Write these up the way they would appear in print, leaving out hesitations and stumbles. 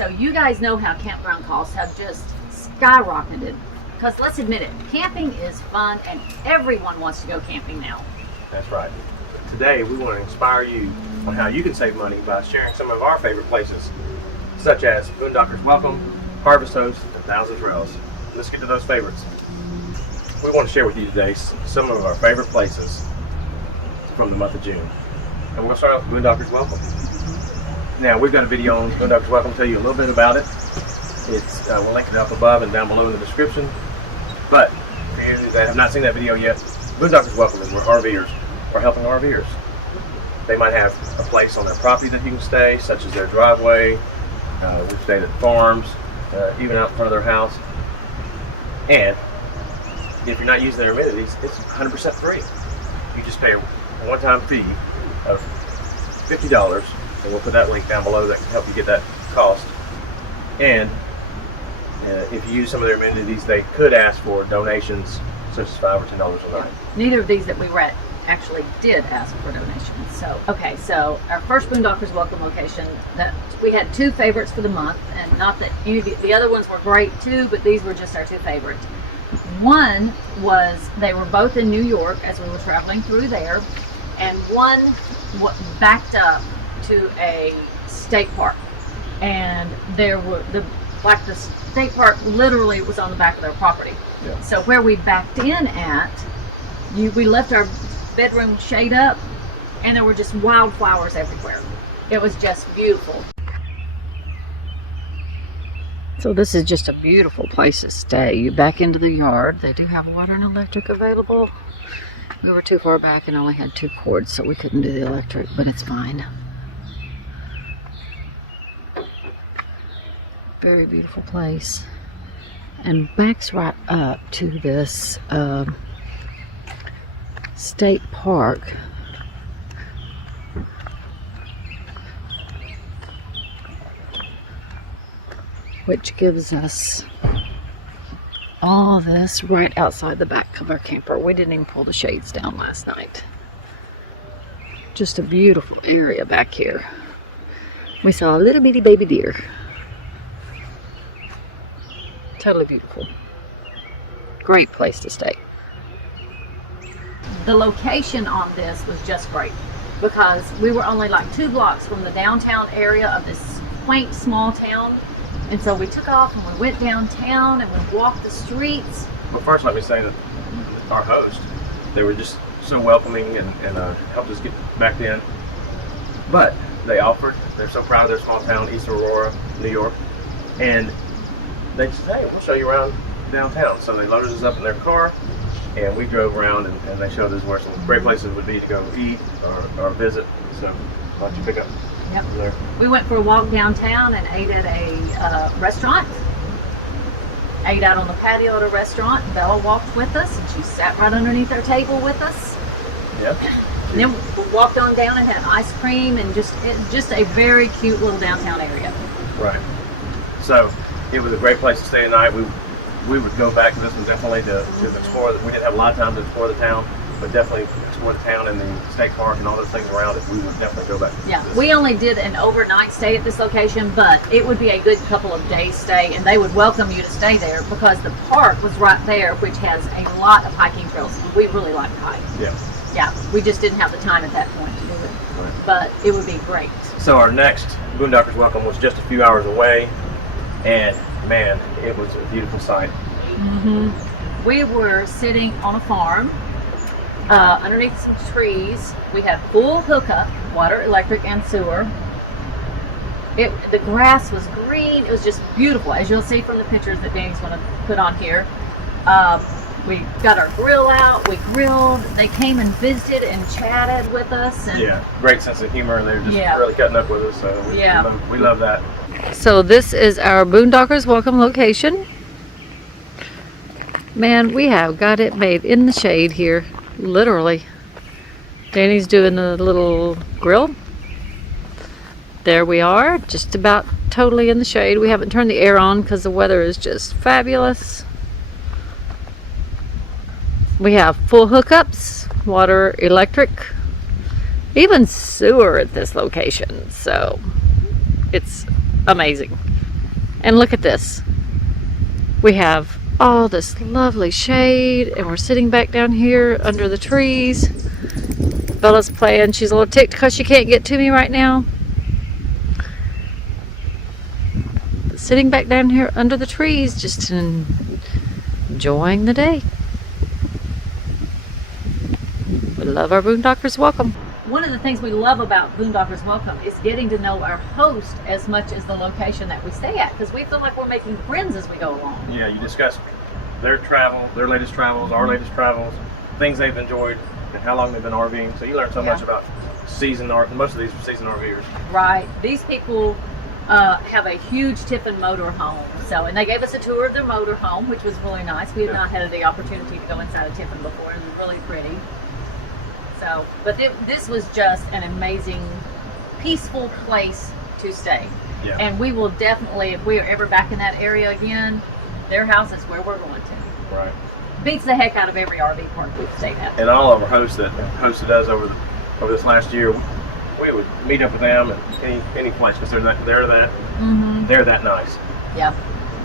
So you guys know how campground costs have just skyrocketed. Because let's admit it, camping is fun and everyone wants to go camping now. That's right. Today we want to inspire you on how you can save money by sharing some of our favorite places, such as Boondockers Welcome, HAVEST, and Thousand Trails. Let's get to those favorites. We want to share with you today some of our favorite places from the month of June. And we're going to start off with Boondockers Welcome. Now, we've got a video on Boondockers Welcome, tell you a little bit about it. We'll link it up above and down below in the description. But for you that have not seen that video yet, Boondockers Welcome is where RVers are helping RVers. They might have a place on their property that you can stay, such as their driveway. We've stayed at farms, even out in front of their house. And if you're not using their amenities, it's 100% free. You just pay a one-time fee of $50, and we'll put that link down below that can help you get that cost. And if you use some of their amenities, they could ask for donations, such as $5 or $10 a night. Neither of these that we read actually did ask for donations. So, okay, so our first Boondockers Welcome location, that we had two favorites for the month, and not that any of the other ones were great too, but these were just our two favorites. One was, they were both in New York as we were traveling through there, and one backed up to a state park, and there were the state park literally was on the back of their property. Yeah. So where we backed in at, we left our bedroom shade up, and there were just wildflowers everywhere. It was just beautiful. So this is just a beautiful place to stay. You back into the yard. They do have water and electric available. We were too far back and only had 2 cords, so we couldn't do the electric, but it's fine. Very beautiful place. And backs right up to this state park. Which gives us all this right outside the back of our camper. We didn't even pull the shades down last night. Just a beautiful area back here. We saw a little bitty baby deer. Totally beautiful. Great place to stay. The location on this was just great because we were only like 2 blocks from the downtown area of this quaint small town. And so we took off and we went downtown and we walked the streets. But first, let me say that our host, they were just so welcoming and helped us get back in. But they offered, they're so proud of their small town, East Aurora, New York. And they said, hey, we'll show you around downtown. So they loaded us up in their car and we drove around and they showed us where some great places would be to go eat or visit. So why don't you pick up? Yep. There. We went for a walk downtown and ate at a restaurant. Ate out on the patio at a restaurant. Bella walked with us and she sat right underneath our table with us. Yep. And then we walked on down and had ice cream and just a very cute little downtown area. Right. So it was a great place to stay tonight. We would go back to this one definitely to explore. We didn't have a lot of time to explore the town, but definitely explore the town and the state park and all those things around it. We would definitely go back. Yeah, we only did an overnight stay at this location, but it would be a good couple of days stay, and they would welcome you to stay there because the park was right there, which has a lot of hiking trails. We really like to hike. Yeah. Yeah, we just didn't have the time at that point to do it, right. But it would be great. So our next Boondockers Welcome was just a few hours away, and man, it was a beautiful sight. Mm-hmm. We were sitting on a farm underneath some trees. We had full hookup, water, electric, and sewer. The grass was green. It was just beautiful, as you'll see from the pictures that Danny's going to put on here. We got our grill out. We grilled. They came and visited and chatted with us. And yeah, great sense of humor. They're just really cutting up with us. So we love that. So this is our Boondockers Welcome location. Man, we have got it made in the shade here, literally. Danny's doing a little grill. There we are, just about totally in the shade. We haven't turned the air on because the weather is just fabulous. We have full hookups, water, electric, even sewer at this location. So it's amazing. And look at this. We have all this lovely shade, and we're sitting back down here under the trees. Bella's playing. She's a little ticked because she can't get to me right now. Sitting back down here under the trees, just enjoying the day. We love our Boondockers Welcome. One of the things we love about Boondockers Welcome is getting to know our host as much as the location that we stay at, because we feel like we're making friends as we go along. Yeah, you discuss their travel, their latest travels, our latest travels, things they've enjoyed, and how long they've been RVing. So you learn so much about most of these are seasoned RVers. Right. These people have a huge Tiffin motor home. So, and they gave us a tour of their motor home, which was really nice. We had not had the opportunity to go inside of Tiffin before. It was really pretty. So, but this was just an amazing, peaceful place to stay. Yeah. And we will definitely, if we are ever back in that area again, their house is where we're going to. Right. Beats the heck out of every RV park we've stayed at. And all of our hosts that hosted us over this last year, we would meet up with them at any place because they're that nice. Yeah,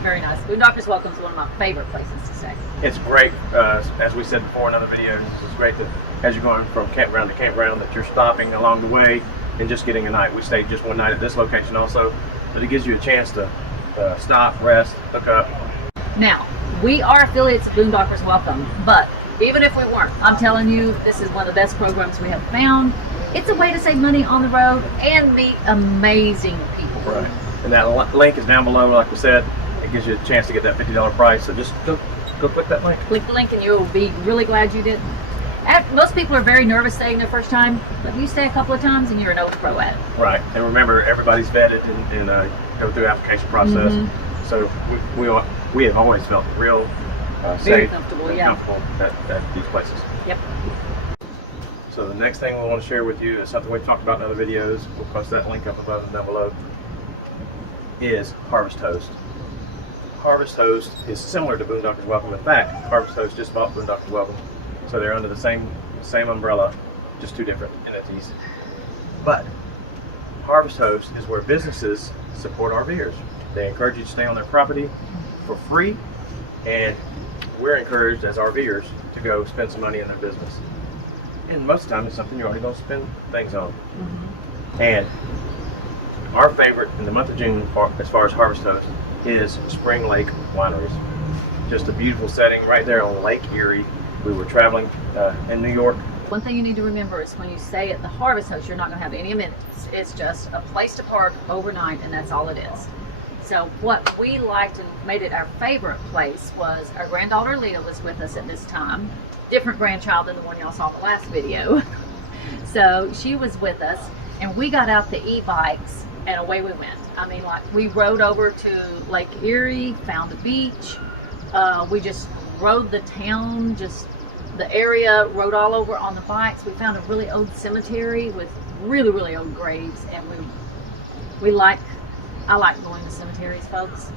very nice. Boondockers Welcome is one of my favorite places to stay. It's great, as we said before in other videos, it's great that as you're going from campground to campground that you're stopping along the way and just getting a night. We stayed just one night at this location also, but it gives you a chance to stop, rest, hook up. Now, we are affiliates of Boondockers Welcome, but even if we weren't, I'm telling you, this is one of the best programs we have found. It's a way to save money on the road and meet amazing people. Right. And that link is down below, like we said. It gives you a chance to get that $50 price. So just go click that link. Click the link and you'll be really glad you did. Most people are very nervous staying their first time, but you stay a couple of times and you're an old pro at it. Right. And remember, everybody's vetted and go through the application process. So we have always felt real very safe comfortable, and comfortable at these places. Yep. So the next thing we want to share with you is something we've talked about in other videos. We'll post that link up above and down below. Is Harvest Host. Harvest Host is similar to Boondockers Welcome. In fact, Harvest Host just bought Boondockers Welcome, so they're under the same umbrella, just two different entities. But Harvest Host is where businesses support RVers. They encourage you to stay on their property for free, and we're encouraged as RVers to go spend some money in their business. And most of the time, it's something you're already going to spend things on. And our favorite in the month of June, as far as Harvest Host, is Spring Lake Wineries. Just a beautiful setting right there on Lake Erie. We were traveling in New York. One thing you need to remember is when you stay at the Harvest Host, you're not going to have any amenities. It's just a place to park overnight, and that's all it is. So what we liked and made it our favorite place was our granddaughter Leah was with us at this time. Different grandchild than the one y'all saw in the last video. So she was with us, and we got out the e-bikes and away we went. I mean, like, we rode over to Lake Erie, found the beach. We just rode the town, just the area, rode all over on the bikes. We found a really old cemetery with really, really old graves, and I like going to cemeteries, folks.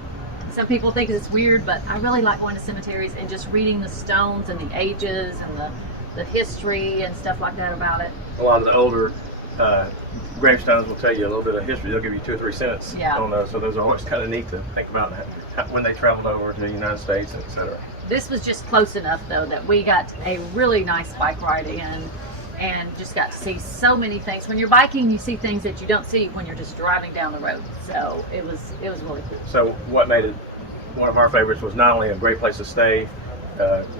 Some people think it's weird, but I really like going to cemeteries and just reading the stones and the ages and the history and stuff like that about it. A lot of the older gravestones will tell you a little bit of history. They'll give you 2 or 3 cents on those. So those are always kind of neat to think about when they traveled over to the United States, etc. This was just close enough, though, that we got a really nice bike ride in and just got to see so many things. When you're biking, you see things that you don't see when you're just driving down the road. So it was really cool. So what made it one of our favorites was not only a great place to stay,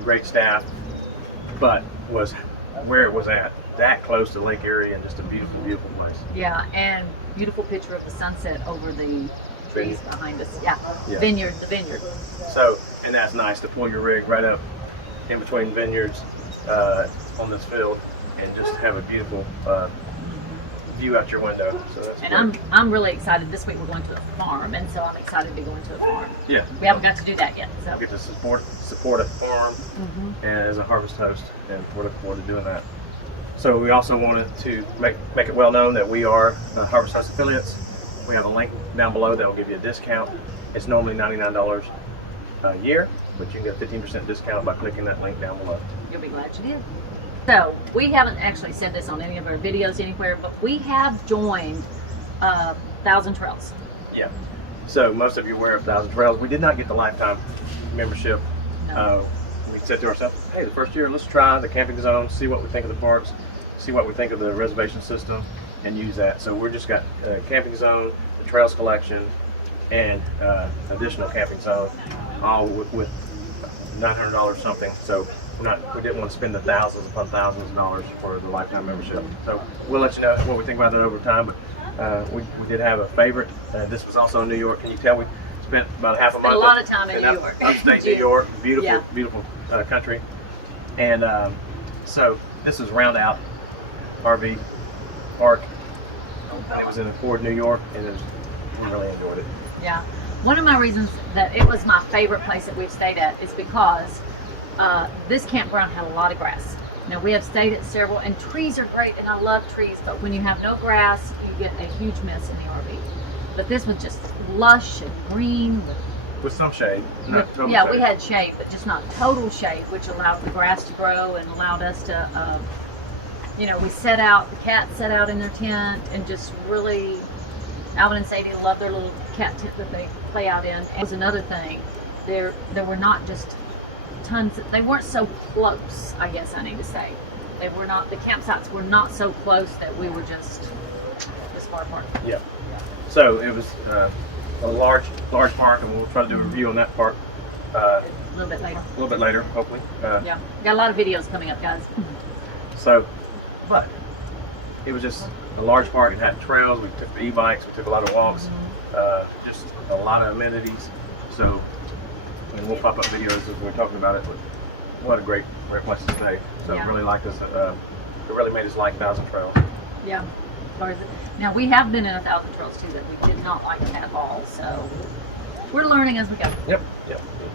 great staff, but was where it was at, that close to Lake Erie, and just a beautiful, beautiful place. Yeah, and beautiful picture of the sunset over the trees behind us. Yeah. The vineyard. So, and that's nice to pull your rig right up in between vineyards on this field and just have a beautiful view out your window. So that's and great. I'm really excited. This week we're going to a farm, and so I'm excited to be going to a farm. Yeah. We haven't got to do that yet. So get to support a farm and as a Harvest Host, and we're looking forward to doing that. So we also wanted to make it well known that we are Harvest Host affiliates. We have a link down below that will give you a discount. It's normally $99 a year, but you can get a 15% discount by clicking that link down below. You'll be glad you did. So we haven't actually said this on any of our videos anywhere, but we have joined Thousand Trails. Yeah. So most of you are aware of Thousand Trails. We did not get the lifetime membership. No. We said to ourselves, hey, the first year, let's try the camping zone, see what we think of the parks, see what we think of the reservation system, and use that. So we're just got camping zone, the trails collection, and additional camping zone, all with $900 something. So we didn't want to spend the thousands upon thousands of dollars for the lifetime membership. So we'll let you know what we think about that over time. But we did have a favorite. This was also in New York. Can you tell we spent about half a month? A lot of time in New York. Upstate New York, beautiful, Yeah. beautiful country. And so this is Round Out RV Park. And it was in Ford, New York, and we really enjoyed it. Yeah. One of my reasons that it was my favorite place that we've stayed at is because this campground had a lot of grass. Now, we have stayed at several, and trees are great, and I love trees, but when you have no grass, you get a huge mess in the RV. But this was just lush and green. With some shade. Not total Yeah, shade. we had shade, but just not total shade, which allowed the grass to grow and allowed us to, we set out, the cats set out in their tent, and just really, Alvin and Sadie love their little cat tent that they play out in. And was another thing, there were not just tons, they weren't so close, I guess I need to say. The campsites were not so close that we were just this far apart. Yeah. So it was a large park, and we'll try to do a review on that park A little bit later. a little bit later, hopefully. Yeah, got a lot of videos coming up, guys. So, but it was just a large park. It had trails. We took the e-bikes. We took a lot of walks. Just a lot of amenities. So, and we'll pop up videos as we're talking about it. But what a great place to stay. So, Yeah. really liked us. It really made us like Thousand Trails. Yeah. Now, we have been in 1,000 Trails too that we did not like at all, so we're learning as we go. Yep.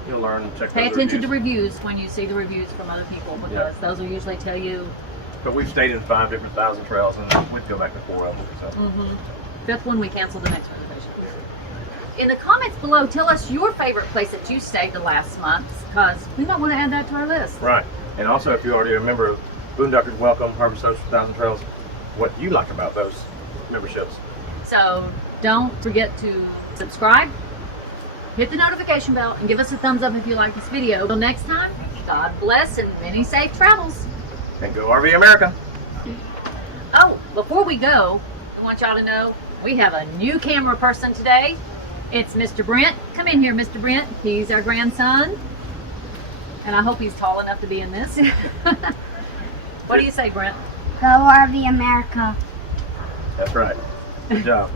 You'll learn and check. Pay those attention to reviews. reviews when you see the reviews from other people, because those will usually tell you. But we've stayed in 5 different Thousand Trails, and we'd go back to 4 of them. So. Fifth one, we canceled the next reservation. In the comments below, tell us your favorite place that you stayed the last month, because we might want to add that to our list. Right. And also, if you're already a member of Boondockers Welcome, Harvest Social, Thousand Trails, what you like about those memberships. So don't forget to subscribe, hit the notification bell, and give us a thumbs up if you like this video. Until next time, God bless and many safe travels. And go RV America. Oh, before we go, I want y'all to know we have a new camera person today. It's Mr. Brent. Come in here, Mr. Brent. He's our grandson. And I hope he's tall enough to be in this. What do you say, Brent? Go RV America. That's right. Good job.